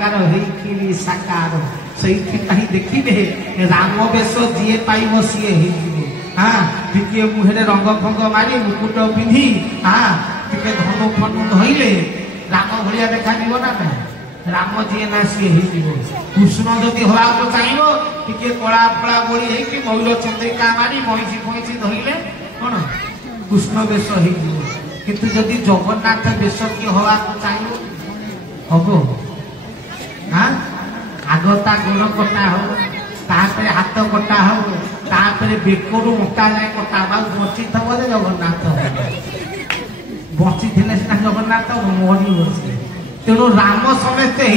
निराकार होइकिरी साकार से देखिए राम बेश जी पाइब सी हाँ टिके मुहरे रंग फंग मारी मुकुट पिंधि हाँ टिके धनु फनु धइले राम भलिया देखा ना ना राम जी ना सी कृष्ण जदि हवा चाहिए टिके कला फला बोली है मयूर चंद्रिका मारी मईसी फईसी धइले कौन कृष्ण बेश किंतु जदि जगन्नाथ बेश किए हवा चाहिए हम हाँ आगता गोड़ कटा हो तापरे हाथ कटा हो तापरे बेकरू मोटा जाए कटा बची थब जगन्नाथ बची थे सीना जगन्नाथ मरी बचे तेणु राम समस्ते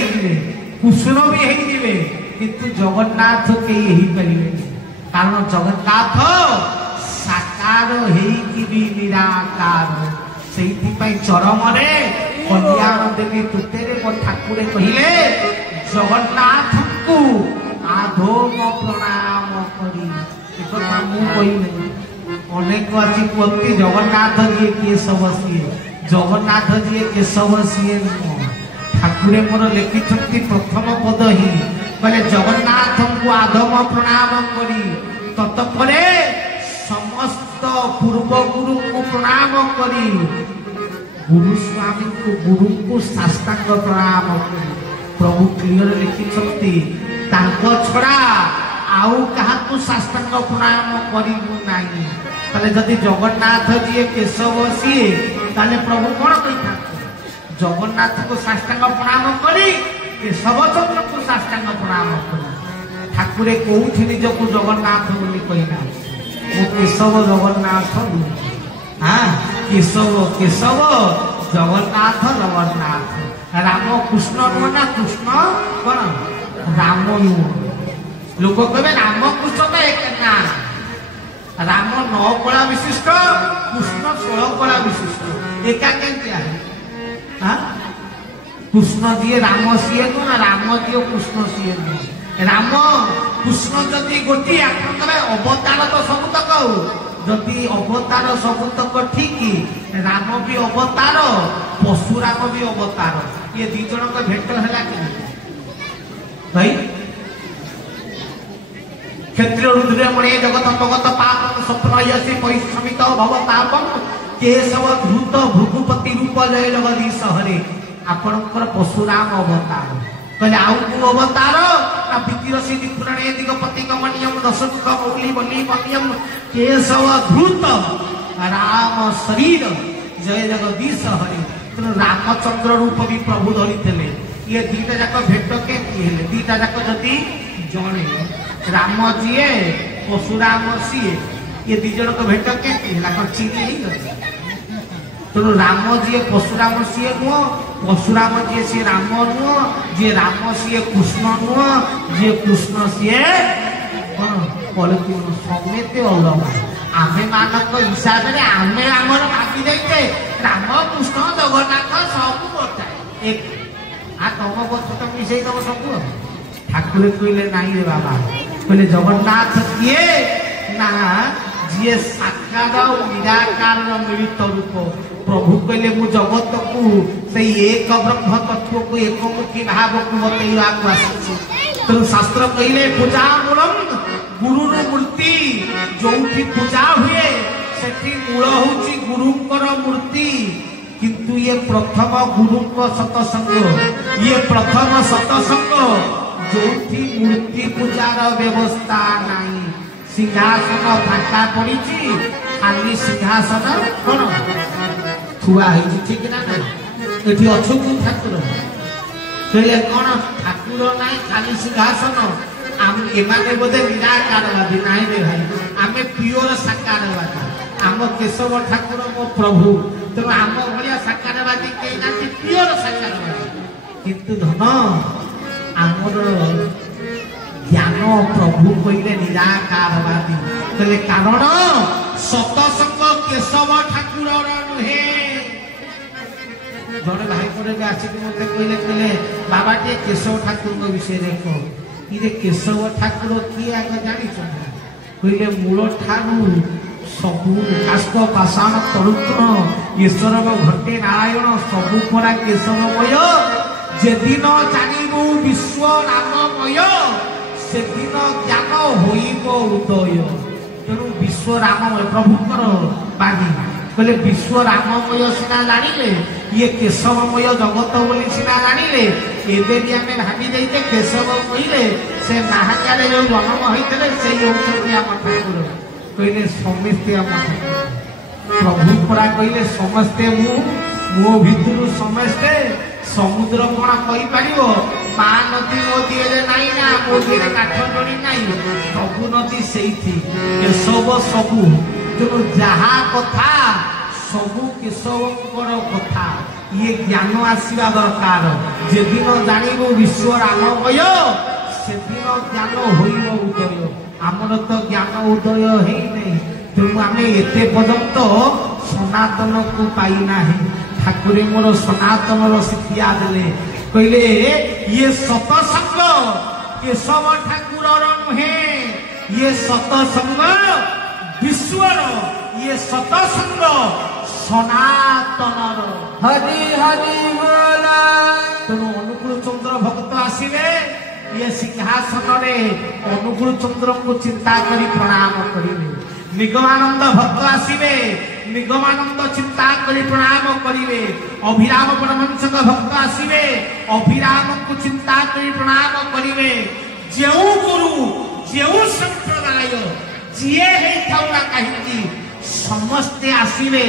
कृष्ण भी होते किंतु जगन्नाथ कई पारे कारण जगन्नाथ साकार होइकिरी निराकार से चरम कल्याण देवी तुतेरे मो ठाकुरे कहले जगन्नाथ को आधोम प्रणाम करी अनेक अच्छी कहती जगन्नाथ जी केशव सी जगन्नाथ जी केशव सी ठाकुरे मोर लिखिं प्रथम पद ही कहले जगन्नाथ को आधम प्रणाम करी तत्परे समस्त पूर्व गुरु को प्रणाम करी गुरु स्वामी को गुरु को साष्टांग प्रणाम करी प्रभु क्लियर लिखिं छड़ा आउ क्या साष्टांग प्रणाम करू ना जदि जगन्नाथ जी केशव सी प्रभु कौन कही जगन्नाथ को साष्टांग प्रणाम करी केशव चंद्र को साष्टांग प्रणाम करी ठाकुरे कौन निजक जगन्नाथ बोली कहना वो केशव जगन्नाथ हाँ केशव केशव जगन्नाथ जगन्नाथ राम कृष्ण नुह ना कृष्ण कौन राम नुह लोक कहे राम कृष्ण तो एक ना राम 9 कला विशिष्ट कृष्ण 16 कला विशिष्ट एका केंतिया हाँ कृष्ण दिए राम सीए नु ना राम दिए कृष्ण सीए नु राम कृष्ण जदि गोटी आपन अवतार तो सबुतक जदि अवतार सबुतक ठीक राम भी अवतार परशुराम भी अवतार ये दी जन का भेट है कि भाई क्षत्रिय रुद्र मणे जगत भगत पाप स्वप्न यसी परिश्रमित भवतापम केशव धृत भृगुपति रूप जय जगदीश हरे आपणकर परशुराम अवतार कहले आउ को अवतार ना पितिरसी दिपुराणे दिगपति कमनियम दशमुख मौली बली मनियम केशव धृत राम शरीर जय जगदीश हरे तेणु रामचंद्र रूप भी प्रभु धरी थे ये दीटा जाक भेट के दीटा जाक जदि जड़े राम जी परशुराम सी ये दी जन को भेट के चिड़ी तेणु राम जी परशुराम सी नुह परशुराम जी सी राम नुह जी राम सी कृष्ण नुह जी कृष्ण सी समेत अलग आमे मानक हिसाब से आमे आमर भागी जाइए राम कृष्ण जगन्नाथ सब बताए एक आ तुम बच्चे तो मिसई दब सब ठाकुर कहले नाई रे बाबा कहले जगन्नाथ किए ना जी साकार निराकार मिलित रूप प्रभु कहले मु जगत को से एक ब्रह्म तत्व को एकमुखी भाव को बतैवा को आसी तेणु शास्त्र कहले पूजा मूलम गुरु मूर्ति जो पूजा हुए सेठी मूल होची गुरुंकर मूर्ति किंतु ये प्रथम गुरु सतसंग ये प्रथम सतसंग जो मूर्ति पूजार व्यवस्था नहीं सिंहासन फाटा पड़ी खाली सिंहासन कौन थुआ ठीक ना ना ये अच्छु ठाकुर कहले कौन ठाकुर ना खाली सिंहासन एमाने बोधे निराकारवादी नाई रे भाई आम प्योर साकारवादी आम केशव ठाकुर मो प्रभु तेणु आम भाया साकारवादी कहीं ना प्योर साकारवादी किंतु धन आमर ज्ञान प्रभु कहले निराकारवादी कहले कारण सतसंग केशव ठाकुर नुहे जड़े भाई को आसिक मत कहले बाबा टे केशव ठाकुर विषय कह ये केशव ठाकुर किए आग जानी कहले मूल ठारू सबू काष्ट पाषाण तरुण ईश्वर घटे नारायण सबू परा केशवमय जे दिन जानी ଜାଣିବୁ ବିଶ୍ୱ ରାମମୟ ସେଦିନ ଜ୍ଞାନ ହୋଇବ ଉଦୟ। ତେଣୁ ବିଶ୍ୱ ରାମମୟ ପ୍ରଭୁଙ୍କର ବାଣୀ କହିଲେ ବିଶ୍ୱ ରାମମୟ ସିନା ଜାଣିଲେ ଇଏ କେଶବମୟ ଜଗତ ବୋଲି ସିନା ଜାଣିଲେ। ଏବେ ବି ଆମେ ଭାବି ଯାଇଛେ କେଶବ କହିଲେ ସେ ନାହାକାରେ ଯୋଉ ଜନ୍ମ ହେଇଥିଲେ ସେଇ ହଉଛନ୍ତି ଆମ ଠାକୁର। କହିଲେ ସମସ୍ତେ ଆମ ଠାକୁର। ପ୍ରଭୁ ପରା କହିଲେ ସମସ୍ତେ ମୁଁ, ମୋ ଭିତରୁ ସମସ୍ତେ। ସମୁଦ୍ର କଣ କହିପାରିବ ମହାନଦୀ ମୋ ଦିହରେ ନାହିଁ ନା ମୋ ଦିହରେ କାଠ ଜଣି ନାହିଁ। ସବୁ ନଦୀ ସେଇଠି କେଶବ ସବୁ। ତେଣୁ ଯାହା କଥା ସବୁ କେଶବଙ୍କର କଥା। ଇଏ ଜ୍ଞାନ ଆସିବା ଦରକାର। ଯେଦିନ ଜାଣିବୁ ବିଶ୍ୱ ରାମମୟ ସେଦିନ ଜ୍ଞାନ ହୋଇବ ଉଦୟ। ଆମର ତ ଜ୍ଞାନ ଉଦୟ ହେଇନାହିଁ। ତେଣୁ ଆମେ ଏତେ ପର୍ଯ୍ୟନ୍ତ ସନାତନକୁ ପାଇନାହିଁ। ଠାକୁରେ ମୋର ସନାତନର ଶିକ୍ଷା ଦେଲେ। କହିଲେ ଇଏ ସତସଙ୍ଗ କେଶବ ଠାକୁରର ନୁହେଁ, ଇଏ ସତସଙ୍ଗ ବିଶ୍ୱର, ଇଏ ସତସଙ୍ଗ ସନାତନର। ହରି ହରି ବୋଲ। ତେଣୁ ଅନୁକୂଳ ଚନ୍ଦ୍ର ଭକ୍ତ ଆସିବେ ଇଏ ସିଂହାସନରେ ଅନୁକୂଳ ଚନ୍ଦ୍ରଙ୍କୁ ଚିନ୍ତା କରି ପ୍ରଣାମ କରିବେ। ନିଗମାନନ୍ଦ ଭକ୍ତ ଆସିବେ ନିଗମାନନ୍ଦ ଚିନ୍ତା କରି ପ୍ରଣାମ କରିବେ। ଅଭିରାମ ପରମହଂସଙ୍କ ଭକ୍ତ ଆସିବେ ଅଭିରାମଙ୍କୁ ଚିନ୍ତା କରି ପ୍ରଣାମ କରିବେ। ଯେଉଁ ଗୁରୁ ଯେଉଁ ସମ୍ପ୍ରଦାୟ ଯିଏ ହେଇଥାଉ ନା କାହିଁକି ସମସ୍ତେ ଆସିବେ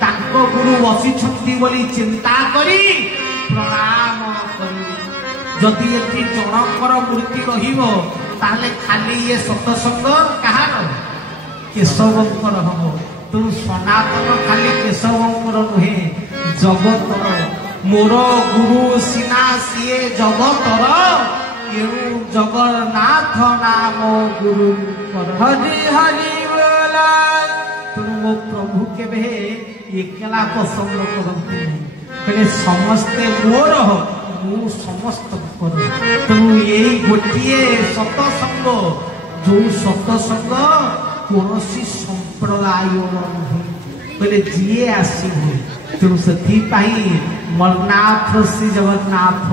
ତାଙ୍କ ଗୁରୁ ବସିଛନ୍ତି ବୋଲି ଚିନ୍ତା କରି ପ୍ରଣାମ କରିବେ। ଯଦି ଏଠି ଜଣଙ୍କର ମୂର୍ତ୍ତି ରହିବ ତାହେଲେ ଖାଲି ଇଏ ସତସଙ୍ଗ କାହାର? କେଶବଙ୍କର ହବ। ତେଣୁ ସନାତନ ଖାଲି କେଶବଙ୍କର ନୁହେଁ ଜଗତର। ମୋର ଗୁରୁ ସିନା ସିଏ ଜଗତର, ଏଣୁ ଜଗନ୍ନାଥ ନାମ ଗୁରୁଙ୍କର। ହରି ହରି ବୋଲ। ତେଣୁ ମୋ ପ୍ରଭୁ କେବେ ଏକଲା ପସନ୍ଦ କରନ୍ତି ନାହିଁ। କହିଲେ ସମସ୍ତେ ମୋର ମୁଁ ସମସ୍ତଙ୍କର। ତେଣୁ ଏଇ ଗୋଟିଏ ସତସଙ୍ଗ, ଯୋଉ ସତସଙ୍ଗ କୌଣସି ସମ୍ପ୍ରଦାୟର ନୁହେଁ। କହିଲେ ଯିଏ ଆସିବେ। ତେଣୁ ସେଥିପାଇଁ ମର୍ନାଥ ଶ୍ରୀ ଜଗନ୍ନାଥ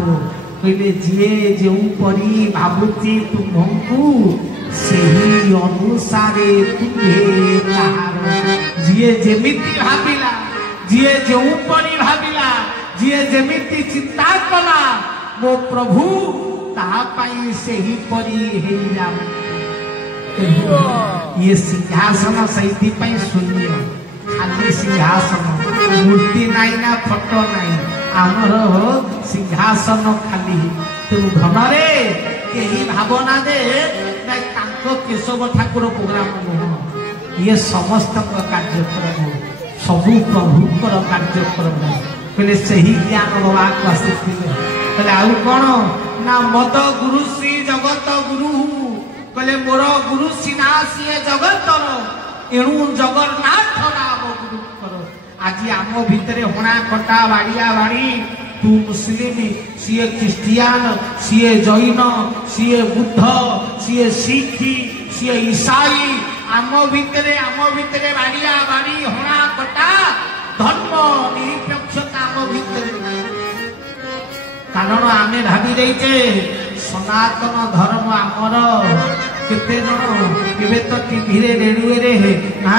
କହିଲେ ଯିଏ ଯେଉଁପରି ଭାବୁଛି ତୁମକୁ ସେହି ଅନୁସାରେ ତୁମେ ତାହାର। ଯିଏ ଯେମିତି ଭାବିଲା, ଯିଏ ଯେଉଁପରି ଭାବିଲା, ଯିଏ ଯେମିତି ଚିନ୍ତା କଲା ମୋ ପ୍ରଭୁ ତାହା ପାଇଁ ସେହିପରି ହେଇଯାଉ। ଇଏ ସିଂହାସନ ସେଇଥିପାଇଁ ଶୂନ୍ୟ, ଖାଲି ସିଂହାସନ, ମୂର୍ତ୍ତି ନାହିଁ ନା ଫଟୋ ନାହିଁ। ଆମର ସିଂହାସନ ଖାଲି। ତେଣୁ ଧନରେ କେହି ଭାବନା ଯେ ତାଙ୍କ କେଶବ ଠାକୁର ପ୍ରୋଗ୍ରାମ ନୁହଁ। ଇଏ ସମସ୍ତଙ୍କ କାର୍ଯ୍ୟକ୍ରମ, ସବୁ ପ୍ରଭୁଙ୍କର କାର୍ଯ୍ୟକ୍ରମ। କହିଲେ ସେହି ଜ୍ଞାନ ଦେବାକୁ ଆସିଥିଲେ। କହିଲେ ଆଉ କଣ ନା ମଦ ଗୁରୁ ଶ୍ରୀ ଜଗତ ଗୁରୁ। କହିଲେ ମୋର ଗୁରୁ ସିନା ସିଏ ଜଗତର, ଏଣୁ ଜଗନ୍ନାଥ ନାମ ଗୁରୁଙ୍କର। ଆଜି ଆମ ଭିତରେ ହଣା କଟା ବାଡ଼ିଆ ବାଡ଼ି, ତୁ ମୁସଲିମ, ସିଏ ଖ୍ରୀଷ୍ଟିଆନ, ସିଏ ଜୈନ, ସିଏ ବୁଦ୍ଧ, ସିଏ ଶିଖ, ସିଏ ଇସାଇ। ଆମ ଭିତରେ ବାଡ଼ିଆ ବାଡ଼ି ହଣା କଟା, ଧର୍ମ ନିରପେକ୍ଷତା ଆମ ଭିତରେ। କାରଣ ଆମେ ଭାବି ଯାଇଛେ ସନାତନ ଧର୍ମ ଆମର। କେତେ ଜଣ ଏବେ ତ ଟିଭିରେ ରେଡିଓରେ ନା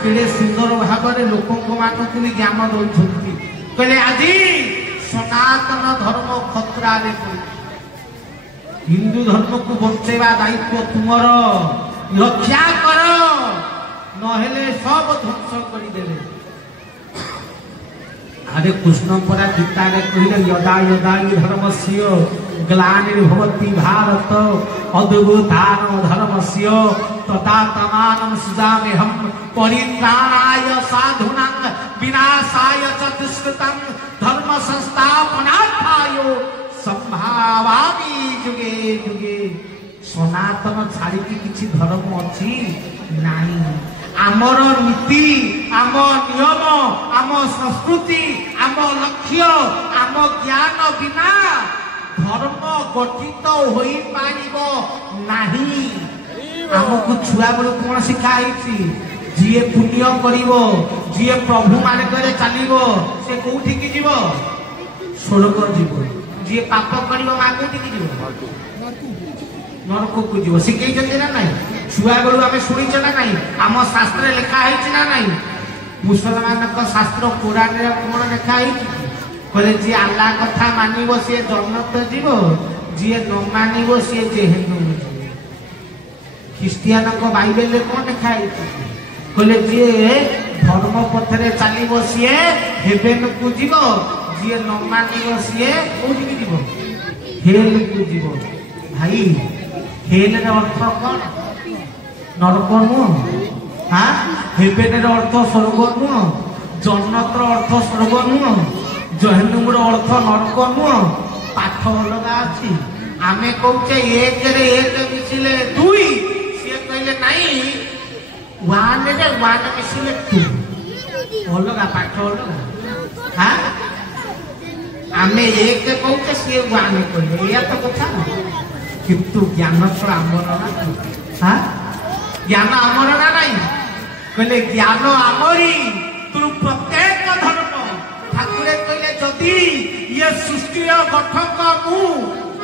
କେଡ଼େ ସୁନ୍ଦର ଭାବରେ ଲୋକଙ୍କ ମାନଙ୍କୁ ବି ଜ୍ଞାନ ଦଉଛନ୍ତି। କହିଲେ ଆଜି ସନାତନ ଧର୍ମ ଖତରାରେ ପଡୁଛି। ହିନ୍ଦୁ ଧର୍ମକୁ ବଞ୍ଚେଇବା ଦାୟିତ୍ୱ ତୁମର। ରକ୍ଷା କର, ନହେଲେ ସବୁ ଧ୍ୱଂସ କରିଦେବେ। ଆରେ କୃଷ୍ଣ ପରା ଗୀତାରେ କହିଲେ ଯଦା ଯଦା ଧର୍ମସ୍ୟ ଗ୍ଲାନିର୍ଭବତି ଭାରତ ଅଦ୍ଭୁତାନ ଧର୍ମସ୍ୟ ତଦାତ୍ମାनं ସୃଜାମ୍ୟହଂ ପରିତ୍ରାଣାୟ ସାଧୂନାଂ ବିନାଶାୟ च दुष्कृतं धर्म संस्थापनार्थाय संभावामि जुगे जुगे। सनातन छाड़िकी किछि धर्म अछि नाही। आमर नीति, आम नियम, आम संस्कृति, आम लक्ष्य, आम ज्ञान बिना धर्म गठित होई पारिबो नाही। आमको छुआ बेलू कौन शिखाई? जीए पुण्य करिव, जीए प्रभु मानक चलिव, से कौठी की जीव? स्वर्ग जीव। जी पाप कर नरक को जीव शिखई ना नहीं छुआ बेलू आम शुणी ना नहीं आम शास्त्र लिखाई ना नहीं मुसलमान शास्त्र पुराण कौन लिखाई कहले जी आल्लाह कथा मानिब सी जन्नत जीव जी न मानिब सी जेहेनुम ख्रीस्टियान बाइबल कौन लिखाई कहले जी धर्म पथरे चलो सी हेवेन को जीव जी न मानिब सी कौटी जीव हेल को जीव भाई हेल अर्थ कौन नरक नुह हाँ हेवेन अर्थ स्वर्ग नुह जन्नत अर्थ स्वर्ग नुह जहनुम अर्थ नरक नुह पाठ अलग अच्छी आम कौचे एक मिसिले दुई सी कहले नाई वन रे वन मिसिले टू अलग पाठ अलग हाँ आम एक कौचे सी वन कहले या तो कथा किंतु ज्ञान तो आमर ना हाँ ज्ञान आमर ना नहीं कहले ज्ञान आमरी तू प्रत्येक धर्म ठाकुरे कहले जदि ये सृष्टि गठक मु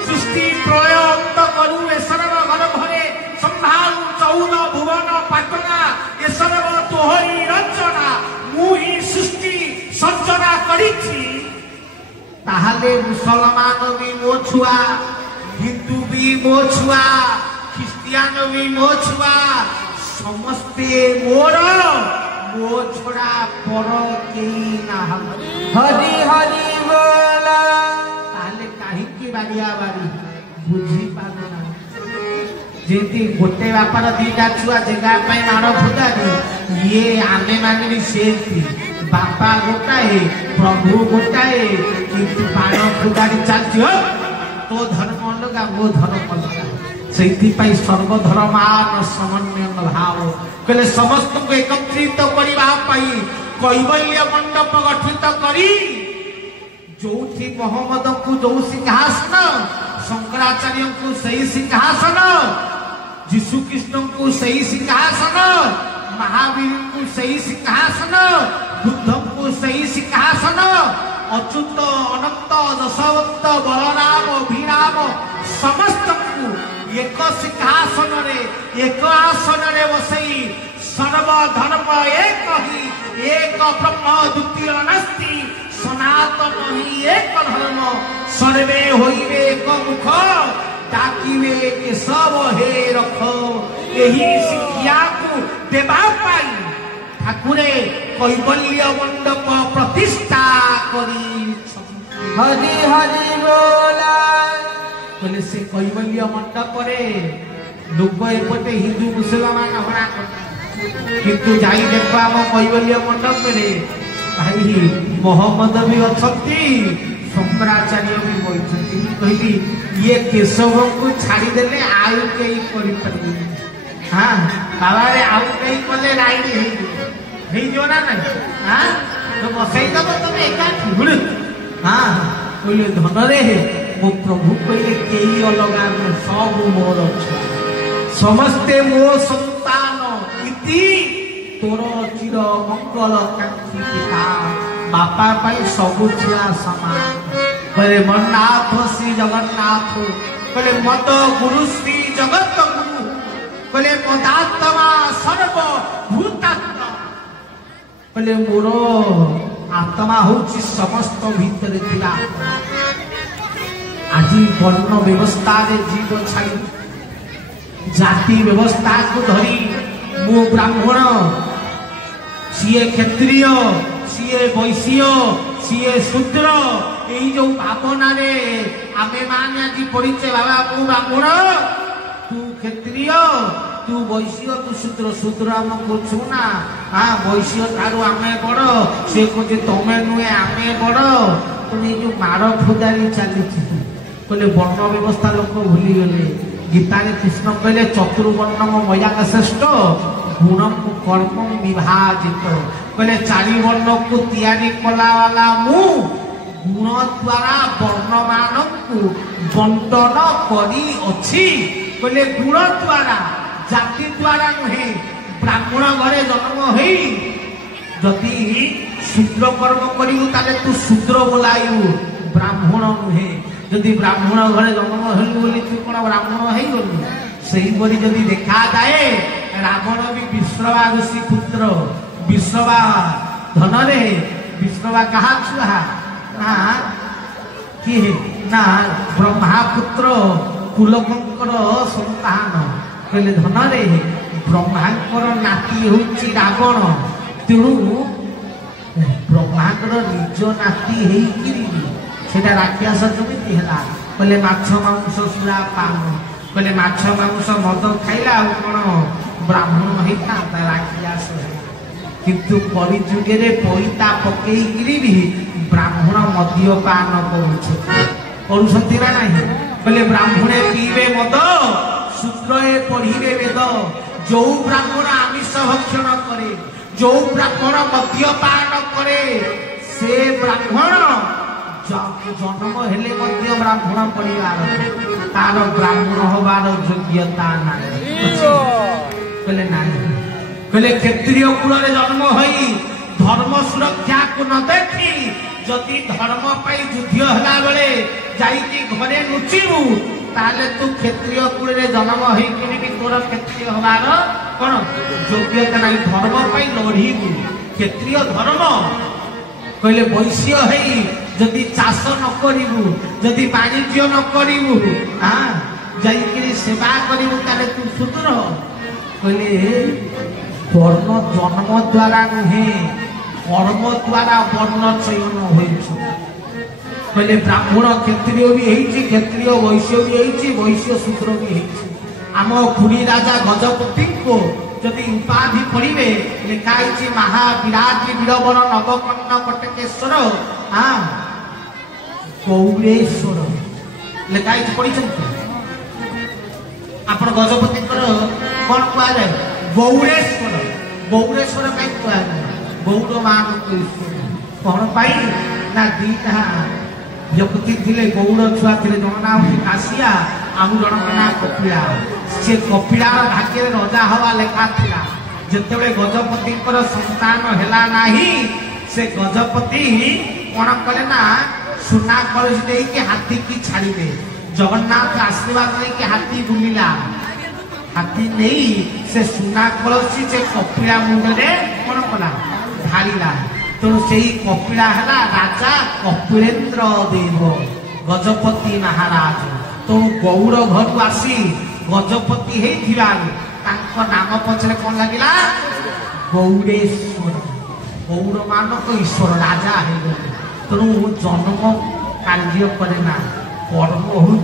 सृष्टि प्रयोग करू एसर घर घरे संभालू चौन भुवन पाटना एसर तोहरी रचना मु ही सृष्टि सर्जना करिछि ताहाले मुसलमान भी मो छुआ हिंदू भी मो छुआ ख्रिस्टियान भी मो छुआ समस्ते मोर मो छोड़ा पर केई ना हरि हरि बोला ताले काहे की बारिया बारी बुझी पाना जेती गोटे बापार दीटा छुआ जगह पे मारो फुटा ये आमे माने सेती बापा गोटाए प्रभु गोटाए किंतु बाण फुटारी चलछि तो धर्म अलगा वो धर्म अलगा से सर्वधर्मान समन्वय भाव कहले समस्त को एकत्रित करने कैवल्य मंडप गठित करी जो मोहम्मद को जो सिंहासन शंकराचार्य को सही सिंहासन यीशु कृष्ण को सही सिंहासन महावीर को सही सिंहासन बुद्ध को सही सिंहासन अच्युत अनंत दशवंत बलराम अभिराम समस्त को एक सिंहासन रे एक आसन रे बसई सर्वधर्म एक ही एक ब्रह्म द्वितीय नास्ति सनातन ही एक धर्म सर्वे होइबे एक मुख डाकिबे के सब हे रखो यही शिक्षा को देबा पाई ठाकुरे कैवल्य मंडप प्रतिष्ठा करी हरि हरि बोला कहले से कैवल्य मंडप रे लोक एपटे हिंदू मुसलमान हरा किंतु जाई देखो आम कैवल्य मंडप रे भाई मोहम्मद भी अछंती शंकराचार्य भी बइछंती कहली ये केशव को छाड़ी देले आयु केई करि परबे हां बाबा रे आयु केई कले राई हे जो ना नहीं हां तो बसई दब तमे एका ठुड़ हां कहले धन रे मो प्रभु कहले केई अलगा में सब मोर छ समस्ते मो संतान इति तोर चिर मंगल कांक्षी पिता बापा पाई सब छुआ समान कहले मन्नाथ श्री जगन्नाथ कहले मत गुरु श्री जगत गुरु कहले मदात्मा सर्व भूतात्मा कहले मोर आत्मा होची समस्त भीतर थिला आज वर्ण व्यवस्था रे जीव छाड़ी जाति व्यवस्था को धरी मो ब्राह्मण सीए क्षत्रिय सीए वैश्य सीए शूद्र यही जो भावना रे आमे माने आज पड़ीचे बाबा मु ब्राह्मण तू क्षत्रिय तू वैश्य तू शूद्र शूद्र हमको छुना हाँ वैश्य ठारू आमे बड़ से कहे तमे नुहे आमे बड़ तुम ये जो माड़ फुदारी चली कहले वर्ण व्यवस्था लोक भूली गले गीता कृष्ण कहले चतुर्वर्णम मया का श्रेष्ठ गुणम कर्म विभाजित कहले चारि वर्ण को तैयारी कला वाला मु गुण द्वारा वर्णमान को बंटन करी अछि कहले गुण द्वारा जाति द्वारा नुहे ब्राह्मण घरे जन्म होई जदि शूद्र कर्म करू ताले तू शूद्र बोलायु ब्राह्मण नुहे जदि ब्राह्मण घरे जन्म हेलु बोली तू कौन ब्राह्मण हो गलु सेहीपरि जदि देखा जाए रावण भी विश्रवा ऋषि पुत्र विश्रवा धन रे विश्रवा कहा छुआ ना किए ना ब्रह्मापुत्र कुलकंकर संतान कहले धन रे ब्रह्मांकर नाती होची रावण तेणु ब्रह्मांकर निज नाती हेकिरी सेटा राक्षस जमिति हैला कहले माछ मांस सुरा पान कहले माछ मांस मद खाइला आ कोन ब्राह्मण हेता राक्षस किंतु कलि जुगे रे पैता पकेई गिरी भी ब्राह्मण मद्यपान करुछथि ना नहीं कहले ब्राह्मणे पीबे मद शूद्रे पढ़िबे वेद जो ब्राह्मण आमिष भक्षण करे जो ब्राह्मण मद्यपान करे से ब्राह्मण जन्म हेले मध्य ब्राह्मण परिवार तार ब्राह्मण होबार योग्यता कहले कहले क्षत्रिय कुल जन्म होई धर्म सुरक्षा को न देखी जदि धर्म पाई युद्ध होला बेले जाईकी घरे लुचिबू ताले तू क्षत्रिय कुल जन्म होई कि भी तोर क्षत्रिय होबार कोन योग्यता नहीं धर्म पाई लड़ीबू क्षत्रिय धर्म कहले वैश्य हेई जदि चाष न करिबू जदि वाणिज्य न करिबू हां जाईकी सेवा करिबू ताले तू शूद्र कहले वर्ण जन्म द्वारा नुहे कर्म द्वारा वर्ण चयन होइछ कहले ब्राह्मण क्षत्रिय भी हेइछि क्षत्रिय वैश्य भी हेइछि वैश्य शूद्र भी हेइछि आम खुड़ी राजा गजपति को जदि उपाधि पढ़िबे लिखा हेइछि महाविराट वीरवर नवकर्ण कटकेश्वर हां गौरेश्वर लिखा हेइछि पढ़िछन्ति आपण गजपति कोन कुआ जाय गौरेश्वर गौरेश्वर कहीं कुआ गौर मान कौन पाई ना दीटा व्यक्ति थिले गौड़ छुआ थिले जन ना होती काशिया आम जन ना कपिला से कपिलार भाग्य रजा हवा लेखा थिला जेतेबे गजपति संतान हेला नाही से गजपति कौन कले ना सुना कलश दे के हाथी की छाड़ी दे जगन्नाथ आशीर्वाद दे के हाथी बुलिला हाथी नहीं से सुना कलसी से कपिला मुंडे कौन कला ढालिला तेणु से कपिला है राजा कपिलेन्द्र देव गजपति महाराज तेणु गौड़ घर आसी गजपति होता नाम पचरे कौन लगिला गौड़ेश्वर गौड़ मानक ईश्वर राजा है तेणु जन्म कार्य करे कर्म हूँ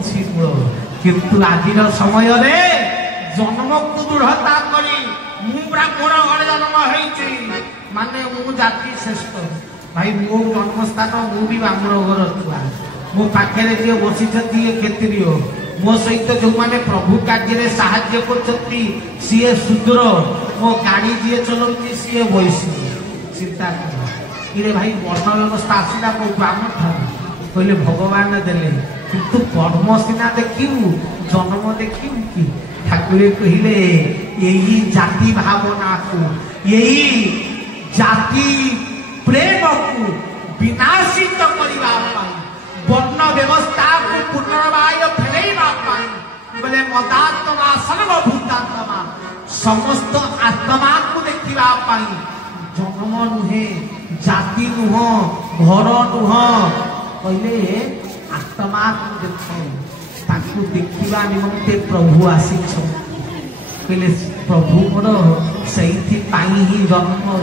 किंतु आज समय जन्म को दृढ़ता करी मु ब्राह्मण घर जन्म होइछि माने मु जाति श्रेष्ठ भाई मो जन्म स्थान मु भी ब्राह्मण घर छुआ मो पाखे जे बसिछथि ये क्षत्रिय मो सहित जो माने प्रभु कार्य रे सहाय्य करछथि सीए शूद्र मो गाड़ी जे चलौछि सीए वैश्य चिंता कर इरे भाई वर्ण व्यवस्था आसीला को ब्राह्मण था कहले भगवान देले किंतु कर्म सीना देखिबू जन्म देखिबू कि ठाकुरे कहले यही जाति भावना को यही जाति प्रेम को विनाशित करबा वर्ण व्यवस्था को पुनर्वाय फेलैबा बोले मदात्मा सर्वभूतात्मा समस्त आत्मा को देखिबा जन्म नुहे जाति नुह घर नुह कहले आत्मा को देखो ताकू देखिबा निमंते प्रभु आसी कहले प्रभु मोर सही पाई ही जन्म हो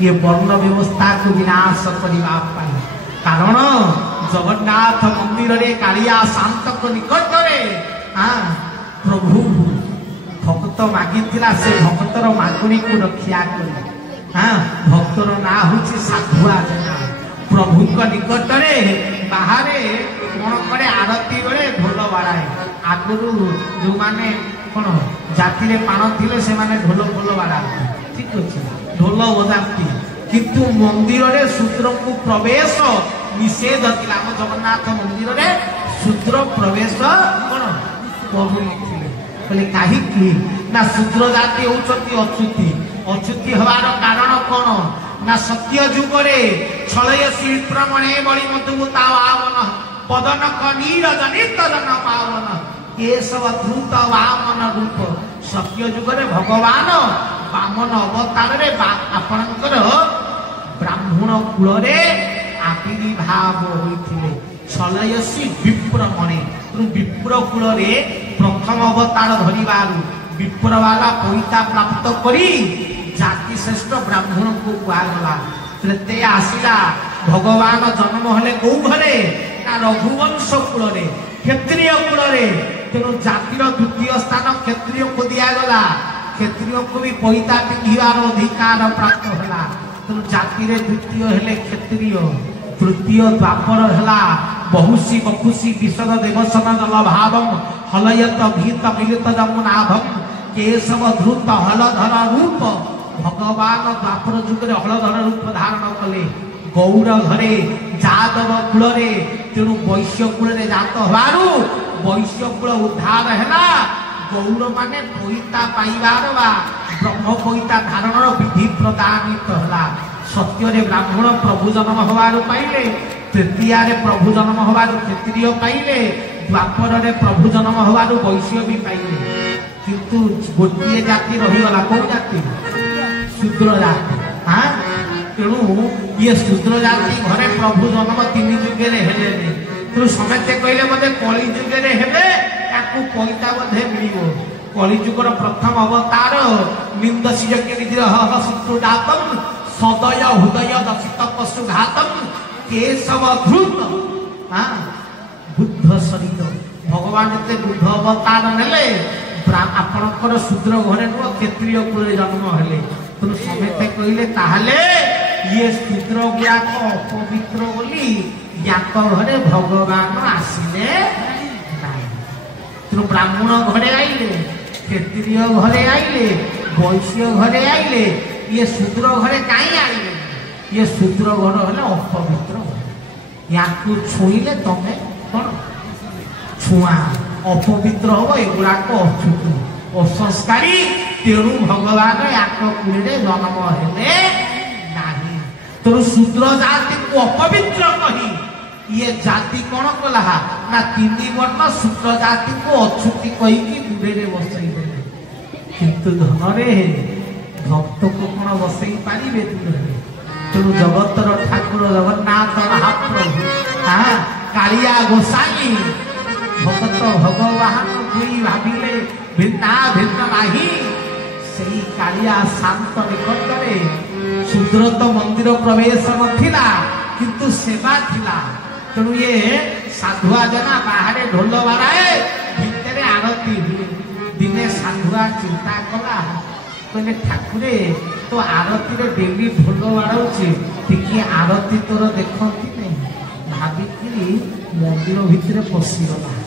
ये वर्ण व्यवस्था को विनाश करबा कारण जगन्नाथ मंदिर रे कालिया शांत को निकट रे प्रभु भक्त मागिथिला से भक्तर मागुरी को रक्षा करे भक्तर ना होछि साधुआ जना प्रभु को निकट रे बाहरे कौन करे आरती बेले ढोल बाड़ाए आगुरु जो माने कौन जाति रे पाण थिले से माने ढोल ढोल बाड़ाती ठीक अछि ढोल बजाती किंतु मंदिर रे शूद्र को प्रवेश निषेध थिला हम जगन्नाथ मंदिर रे शूद्र प्रवेश कौन करू नथिले कहले काहे कि ना शूद्र जाति होचती अच्युति अच्युति हवार कारण कौन ना सत्य जुग रे छलय शिल्प मणे बड़ी मधुता आवन बदन कनीर जनित जन पावन केशव धृत वामन रूप सत्य जुगरे भगवान वामन अवतार रे आपणकर ब्राह्मण कुल रे आविर्भाव होइथिले छलयसी विप्र मणे विप्र कुल रे प्रथम अवतार धरिबारु विप्र वाला पैसा प्राप्त करी जाति श्रेष्ठ ब्राह्मण को कुआगला तृतीय आसिला भगवान जन्म हेले कौ घरे ना रघुवंश कूल क्षत्रिय कूल तेणु जातिर द्वितीय स्थान क्षत्रिय को दिगला क्षत्रिय को भी पैसा पिंधार अधिकार प्राप्त है तेणु जाति द्वितीय हेले क्षत्रिय तृतीय द्वापर है बहुशी बखुशी विशद देवसन जल भाव हलयत भीत मिलित जमुनाभम केशव धृत हलधर रूप भगवान द्वापर जुगे हलधर रूप धारण कले गौर घरे जादव कूल तेणु वैश्य कूल जात हबारू वैश्य कूल उद्धार है गौर माने पैता पाइबार बा ब्रह्म पैता धारण विधि प्रदानित है सत्य ब्राह्मण प्रभु जन्म हबारू पाइले तृतीय प्रभु जन्म हबारू क्षत्रिय पाइले द्वापर प्रभु जन्म हबारू वैश्य भी पाइले किंतु गोटे जाति रहीगला कौ जाति शूद्र जाति हाँ तेणु ये शूद्र जाति घरे प्रभु जन्म तीन जुगे हेले तेणु समस्ते कहले मते कली जुगे हेबे ताकू पैसा बोधे मिलिबो कली जुगर प्रथम अवतार निंदसी हह शत्रु दातम सदय हृदय दशित पशु घातम केशव धृत हाँ बुद्ध शरीर भगवान एते बुद्ध अवतार नेले आपणकर शूद्र घरे नुह क्षत्रिय कुल जन्म हेले तेणु समस्ते कहले ताहले ये शूद्र गुड़ाक अपवित्र बोली याक घरे भगवान आसिले तेणु ब्राह्मण घरे आइले क्षत्रिय घरे आइले वैश्य घरे आइले ये शूद्र घरे कहीं आइले ये शूद्र घर है अपवित्र या छुईले तमें कौन छुआ अपवित्र हम एगुड़ाक अछुत असंस्कारी तेणु भगवान याक कूल जन्म हेले तेणु शूद्र जाति को अपवित्र कही ये जाति कौन कला ना तीन वर्ण शूद्र जाति को अछुति कही दूरे बसई देले किंतु धन भक्त को कौन बसई पारे दूर तेणु जगतर ठाकुर जगन्नाथ महाप्रभु हाँ कालिया गोसाई भगत भगवान दुई भाविले भिन्ना भिन्न नाही सही कालिया शांत निकटरे शूद्र तो मंदिर प्रवेश नथिला किंतु सेवा थिला तेणु ये साधुआ जना बाहर ढोल बाराए भितर आरती हुए दिने साधुआ चिंता कला कहले ठाकुरे तो आरती रे डेली ढोल बाड़ाऊे टिके आरती तोर देखती नहीं भाविकी मंदिर भितर पशिगला